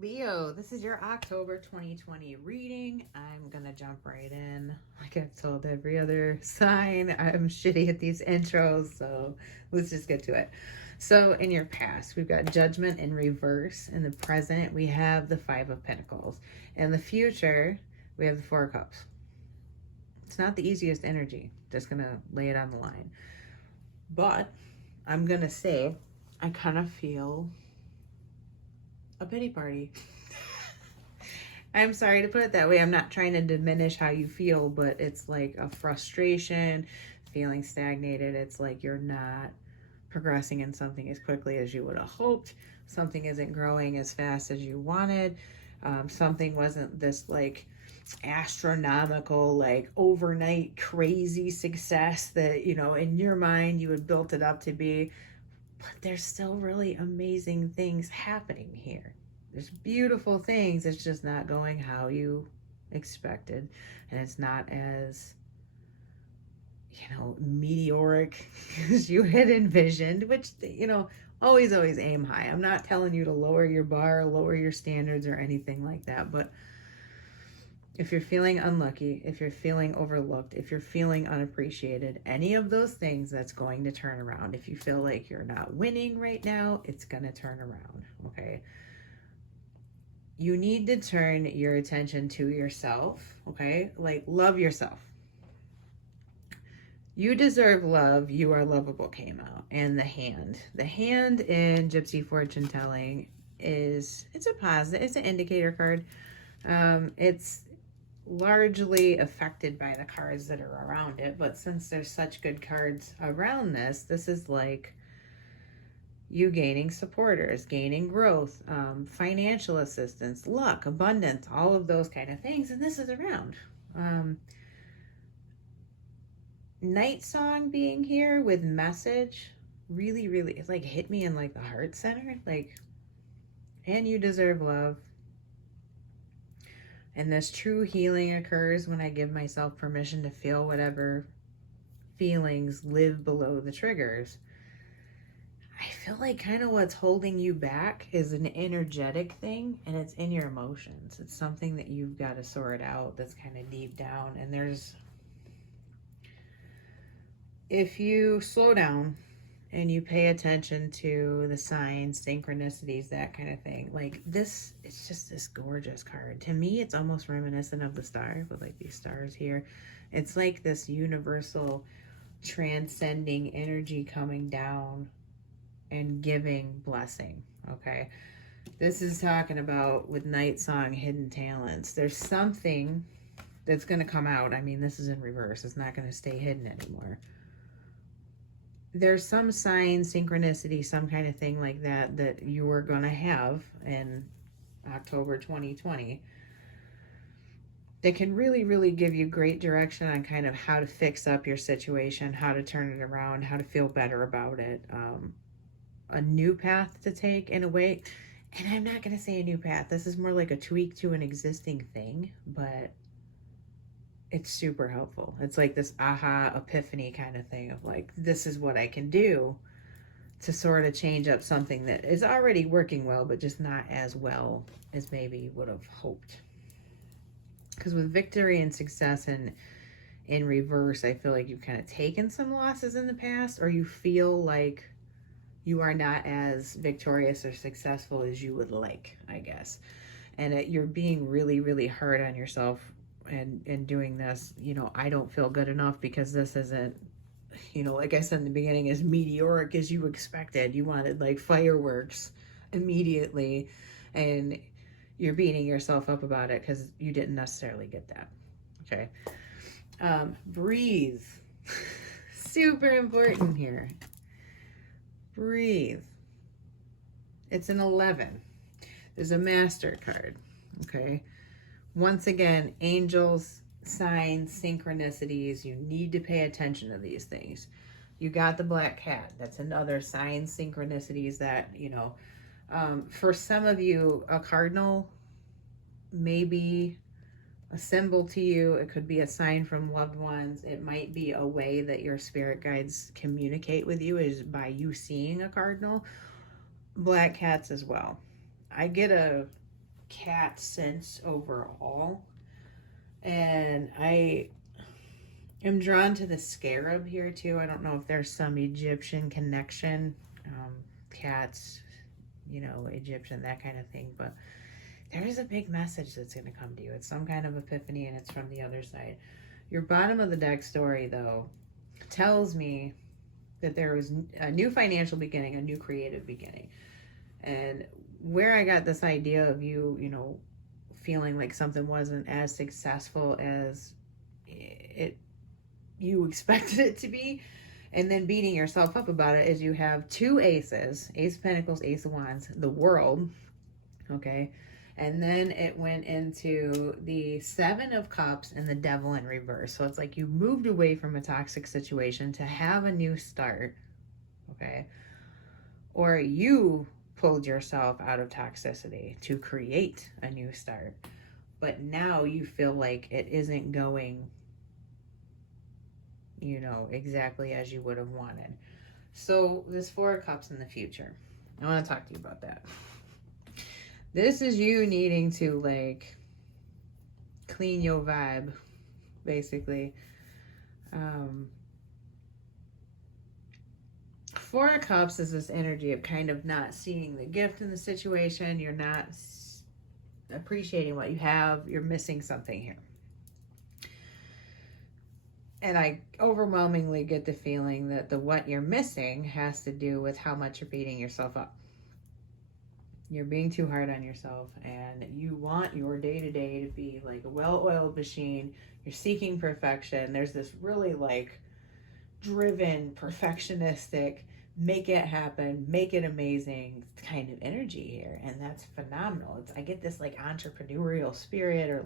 Leo, this is your October 2020 reading. I'm going to jump right in. Like I've told every other sign, I'm shitty at these intros, so let's just get to it. So, in your past, we've got Judgment in reverse. In the present, we have the Five of Pentacles. In the future, we have the Four of Cups. It's not the easiest energy. Just going to lay it on the line. But I'm going to say, I kind of feel a pity party. I'm sorry to put it that way. I'm not trying to diminish how you feel, but it's like a frustration, feeling stagnated. It's like you're not progressing in something as quickly as you would have hoped. Something isn't growing as fast as you wanted. Something wasn't this like astronomical, like overnight crazy success that, you know, in your mind you had built it up to be. But there's still really amazing things happening here. There's beautiful things. It's just not going how you expected. And it's not as, you know, meteoric as you had envisioned, which, you know, always aim high. I'm not telling you to lower your bar, lower your standards or anything like that. But if you're feeling unlucky, if you're feeling overlooked, if you're feeling unappreciated, any of those things, that's going to turn around. If you feel like you're not winning right now, it's going to turn around, okay? You need to turn your attention to yourself, okay? Like, love yourself. You deserve love. You are lovable came out. And the hand. The hand in Gypsy fortune telling it's a positive, it's an indicator card. It's largely affected by the cards that are around it, but since there's such good cards around this is like you gaining supporters, gaining growth, financial assistance, luck, abundance, all of those kind of things, and this is around. Night Song being here with message really it like hit me in like the heart center, like, and you deserve love. And this true healing occurs when I give myself permission to feel whatever feelings live below the triggers. I feel like kind of what's holding you back is an energetic thing, and it's in your emotions. It's something that you've got to sort out that's kind of deep down. And if you slow down and you pay attention to the signs, synchronicities, that kind of thing, like this, it's just this gorgeous card. To me, it's almost reminiscent of the star, with like these stars here. It's like this universal transcending energy coming down and giving blessing, okay? This is talking about with Night Song, hidden talents. There's something that's going to come out. I mean, this is in reverse. It's not going to stay hidden anymore. There's some sign, synchronicity, some kind of thing like that you are going to have in October 2020 that can really give you great direction on kind of how to fix up your situation, how to turn it around, how to feel better about it. A new path to take in a way. And I'm not going to say a new path. This is more like a tweak to an existing thing, but it's super helpful. It's like this aha epiphany kind of thing of like, this is what I can do to sort of change up something that is already working well, but just not as well as maybe you would have hoped. Because with victory and success and in reverse, I feel like you've kind of taken some losses in the past, or you feel like you are not as victorious or successful as you would like, I guess. And you're being really hard on yourself and doing this. You know, I don't feel good enough because this isn't, you know, like I said in the beginning, as meteoric as you expected. You wanted like fireworks immediately, and you're beating yourself up about it because you didn't necessarily get that. Okay. Breathe. Super important here. Breathe. It's an 11. There's a master card. Okay. Once again, angels, signs, synchronicities. You need to pay attention to these things. You got the black cat. That's another sign, synchronicities that, you know, for some of you, a cardinal may be a symbol to you. It could be a sign from loved ones. It might be a way that your spirit guides communicate with you is by you seeing a cardinal. Black cats as well. I get a cat sense overall. And I am drawn to the scarab here too. I don't know if there's some Egyptian connection. Cats, Egyptian, that kind of thing. But there is a big message that's going to come to you. It's some kind of epiphany, and it's from the other side. Your bottom of the deck story, though, tells me that there was a new financial beginning, a new creative beginning. And where I got this idea of you, feeling like something wasn't as successful as you expected it to be, and then beating yourself up about it, is you have two aces, Ace of Pentacles, Ace of Wands, the World, okay? And then it went into the Seven of Cups and the Devil in reverse. So it's like you moved away from a toxic situation to have a new start, okay? Or you pulled yourself out of toxicity to create a new start. But now you feel like it isn't going, exactly as you would have wanted. So this Four of Cups in the future, I want to talk to you about that. This is you needing to clean your vibe, basically. Four of Cups is this energy of kind of not seeing the gift in the situation. You're not appreciating what you have. You're missing something here. And I overwhelmingly get the feeling that what you're missing has to do with how much you're beating yourself up. You're being too hard on yourself, and you want your day-to-day to be like a well-oiled machine. You're seeking perfection. There's this really driven, perfectionistic, make it happen, make it amazing kind of energy here. And that's phenomenal. I get this entrepreneurial spirit, or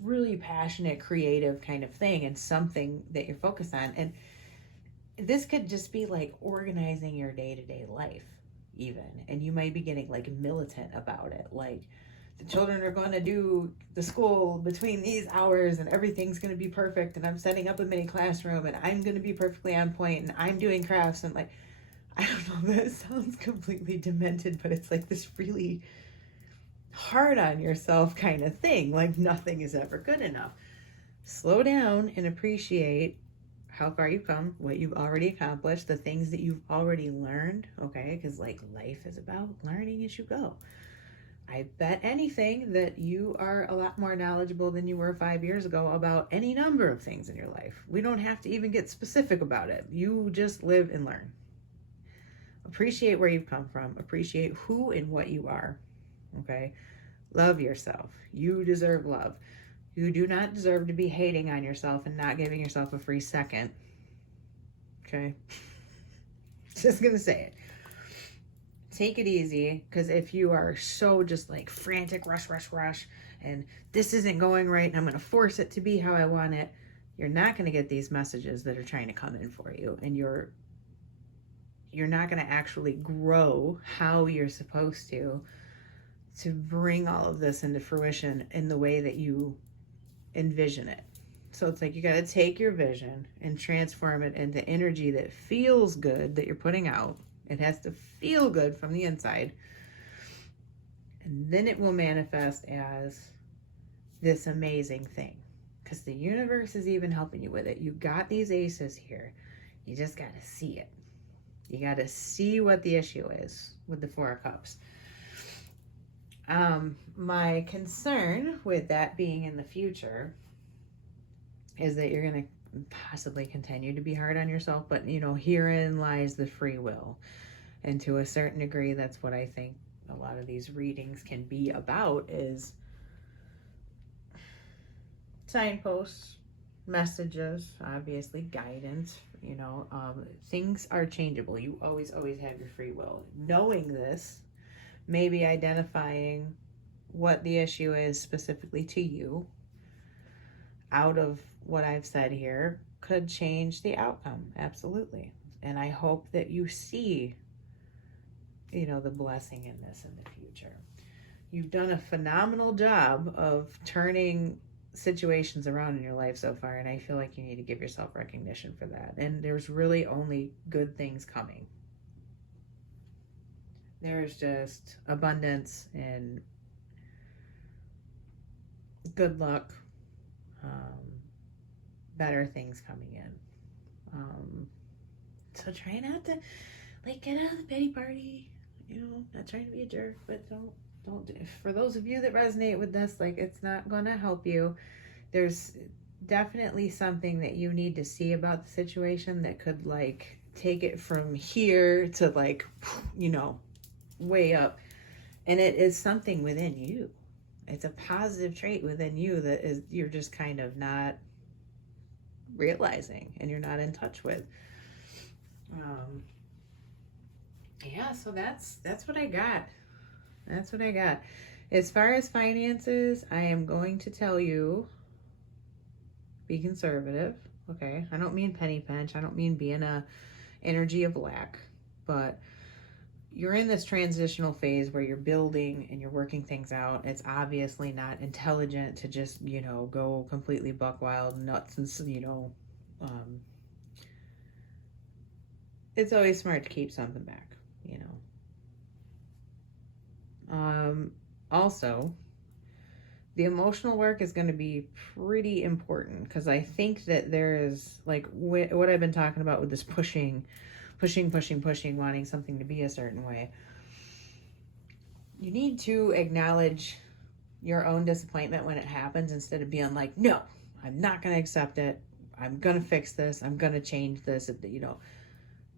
really passionate, creative kind of thing, and something that you're focused on. And this could just be organizing your day-to-day life even, and you might be getting militant about it, the children are going to do the school between these hours and everything's going to be perfect, and I'm setting up a mini classroom and I'm going to be perfectly on point, and I'm doing crafts, and I don't know, that sounds completely demented, but it's this really hard on yourself kind of thing, nothing is ever good enough. Slow down and appreciate how far you've come, what you've already accomplished, the things that you've already learned, okay? Because life is about learning as you go. I bet anything that you are a lot more knowledgeable than you were 5 years ago about any number of things in your life. We don't have to even get specific about it. You just live and learn. Appreciate where you've come from. Appreciate who and what you are, okay? Love yourself. You deserve love. You do not deserve to be hating on yourself and not giving yourself a free second. Okay? Just gonna say it. Take it easy, because if you are so just frantic, rush, and this isn't going right, and I'm gonna force it to be how I want it, you're not gonna get these messages that are trying to come in for you, and you're not gonna actually grow how you're supposed to bring all of this into fruition in the way that you envision it. So it's you got to take your vision and transform it into energy that feels good, that you're putting out. It has to feel good from the inside, and then it will manifest as this amazing thing, because the universe is even helping you with it. You got these aces here. You just got to see it. You got to see what the issue is with the Four of Cups. My concern with that being in the future is that you're going to possibly continue to be hard on yourself, but herein lies the free will. And to a certain degree, that's what I think a lot of these readings can be about, is signposts, messages, obviously guidance. Things are changeable. You always have your free will. Knowing this, maybe identifying what the issue is specifically to you out of what I've said here could change the outcome. Absolutely. And I hope that you see, the blessing in this in the future. You've done a phenomenal job of turning situations around in your life so far, and I feel like you need to give yourself recognition for that. And there's really only good things coming. There's just abundance and good luck, um, better things coming in. So try not to like get out of the pity party. You know, not trying to be a jerk, but don't. For those of you that resonate with this, like it's not gonna help you. There's definitely something that you need to see about the situation that could like take it from here to like, you know, way up. And it is something within you. It's a positive trait within you that is you're just kind of not realizing and you're not in touch with. Yeah, so that's what I got. That's what I got. As far as finances, I am going to tell you be conservative. Okay. I don't mean penny pinch. I don't mean being a energy of lack, but you're in this transitional phase where you're building and you're working things out. It's obviously not intelligent to just, you know, go completely buck wild nuts and, you know, it's always smart to keep something back, you know. Also, the emotional work is going to be pretty important because I think that there is like what I've been talking about with this pushing, wanting something to be a certain way. You need to acknowledge your own disappointment when it happens instead of being like, no, I'm not going to accept it. I'm going to fix this. I'm going to change this. You know,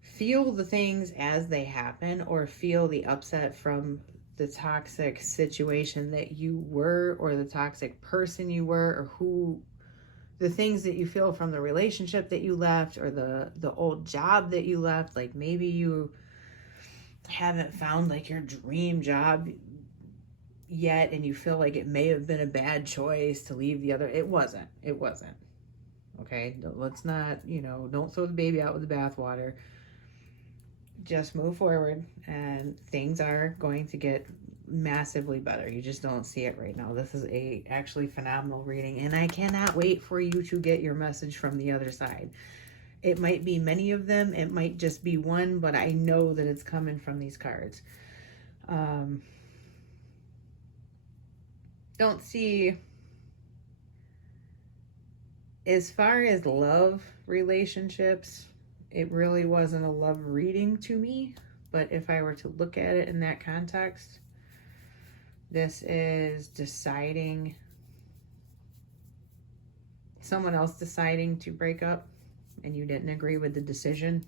feel the things as they happen or feel the upset from the toxic situation that you were or the toxic person you were or who the things that you feel from the relationship that you left or the old job that you left. Like maybe you haven't found like your dream job yet and you feel like it may have been a bad choice to leave the other. It wasn't. Okay, let's not, you know, don't throw the baby out with the bathwater. Just move forward and things are going to get massively better. You just don't see it right now. This is a actually phenomenal reading and I cannot wait for you to get your message from the other side. It might be many of them, it might just be one, but I know that it's coming from these cards. Don't see, as far as love relationships, it really wasn't a love reading to me, but if I were to look at it in that context, this is deciding, someone else deciding to break up and you didn't agree with the decision,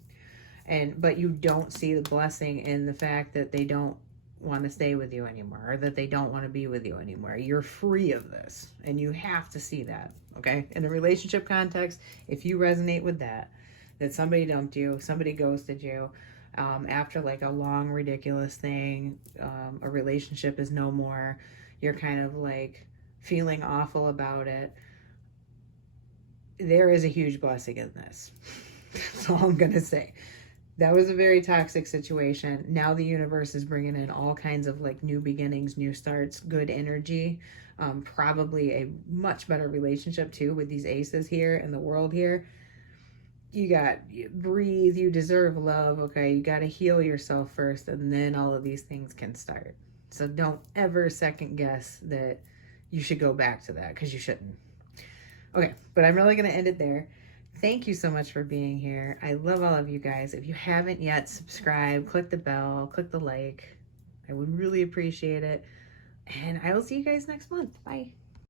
but you don't see the blessing in the fact that they don't want to stay with you anymore or that they don't want to be with you anymore. You're free of this and you have to see that, okay? In a relationship context, if you resonate with that somebody dumped you, somebody ghosted you, after like a long ridiculous thing, a relationship is no more, you're kind of like feeling awful about it, there is a huge blessing in this. That's all I'm gonna say. That was a very toxic situation. Now the universe is bringing in all kinds of like new beginnings, new starts, good energy, probably a much better relationship too with these aces here in the world here. You breathe, you deserve love, okay? You got to heal yourself first and then all of these things can start. So don't ever second guess that you should go back to that because you shouldn't. Okay, but I'm really going to end it there. Thank you so much for being here. I love all of you guys. If you haven't yet, subscribe, click the bell, click the like. I would really appreciate it. And I will see you guys next month. Bye.